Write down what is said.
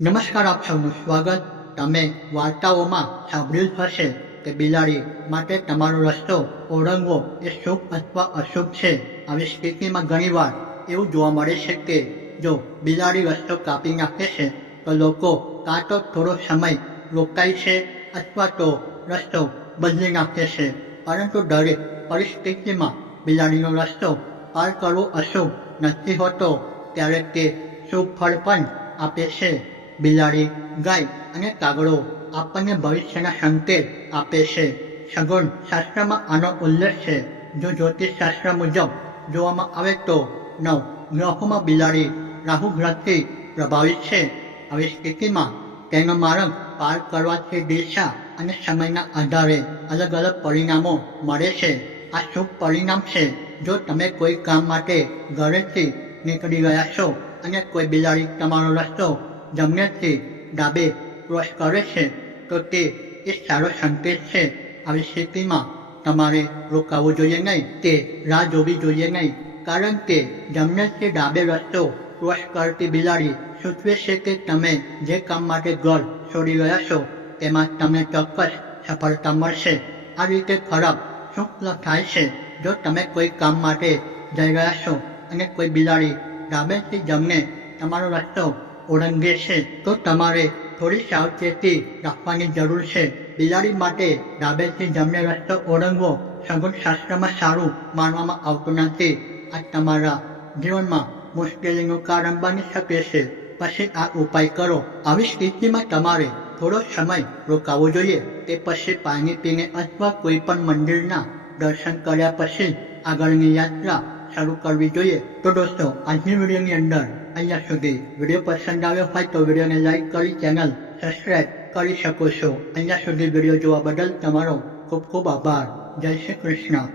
નમસ્કાર, આપ સૌનું સ્વાગત. તમે વાર્તાઓમાં સાંભળ્યું જ હશે કે બિલાડી માટે તમારો રસ્તો ઓળંગવો એ શુભ અથવા અશુભ છે. આવી સ્થિતિમાં ઘણીવાર એવું જોવા મળે છે કે જો બિલાડી રસ્તો કાપી નાખે છે તો લોકો કાં તો થોડો સમય રોકાય છે અથવા તો રસ્તો બદલી નાખે છે. પરંતુ દરેક પરિસ્થિતિમાં બિલાડીનો રસ્તો પાર કરવો અશુભ નથી હોતો. ત્યારે તે શુભ ફળ પણ આપે છે. બિલાડી, ગાય અને કાગડો આપણને ભવિષ્યના સંકેત આપે છે. ખગોળ શાસ્ત્રમાં આનો ઉલ્લેખ છે. જો જ્યોતિષશાસ્ત્ર મુજબ જોવામાં આવે તો 9 ગ્રહોમાં બિલાડી રાહુ ગ્રહથી પ્રભાવિત છે. આવી સ્થિતિમાં તેનો માર્ગ પાર કરવાથી દિશા અને સમયના આધારે અલગ અલગ પરિણામો મળે છે. આ શુભ પરિણામ છે જો તમે કોઈ કામ માટે ઘરેથી નીકળી ગયા છો અને કોઈ બિલાડી તમારો રસ્તો જમણેથી ડાબે ક્રોસ કરે છે તો તે એક સારો સંકેત છે. આવી સ્થિતિમાં તમારે રોકાવું જોઈએ નહીં કે રાહ જોવી જોઈએ નહીં, કારણ કે જમણેથી ડાબે રસ્તો ક્રોસ કરતી બિલાડી સૂચવે છે કે તમે જે કામ માટે ઘર છોડી ગયા છો તેમાં તમને ચોક્કસ સફળતા મળશે. આ રીતે ખરાબ શુક્લ થાય છે. જો તમે કોઈ કામ માટે જઈ રહ્યા છો અને કોઈ બિલાડી ડાબેથી જમણે તમારો રસ્તો ઓળંગે છે તો તમારે થોડી સાવચેતી રાખવાની જરૂર છે. બિલાડી માટે ડાબેથી જમણે રસ્તો ઓળંગવો ખગોળશાસ્ત્રમાં સારું માનવામાં આવતું નથી. આ તમારા જીવનમાં મુશ્કેલીનું કારણ બની શકે છે. પછી આ ઉપાય કરો. આવી સ્થિતિમાં તમારે થોડો સમય રોકાવો જોઈએ. તે પછી પાણી પીને અથવા કોઈ પણ મંદિરના દર્શન કર્યા પછી આગળની યાત્રા શરૂ કરવી જોઈએ. તો દોસ્તો, આજની વિડીયોની અંદર અહીંયા સુધી. વિડીયો પસંદ આવ્યો હોય તો વિડીયોને લાઈક કરી ચેનલ સબસ્ક્રાઈબ કરી શકો છો. અહીંયા સુધી વિડીયો જોવા બદલ તમારો ખૂબ ખૂબ આભાર. જય શ્રી કૃષ્ણ.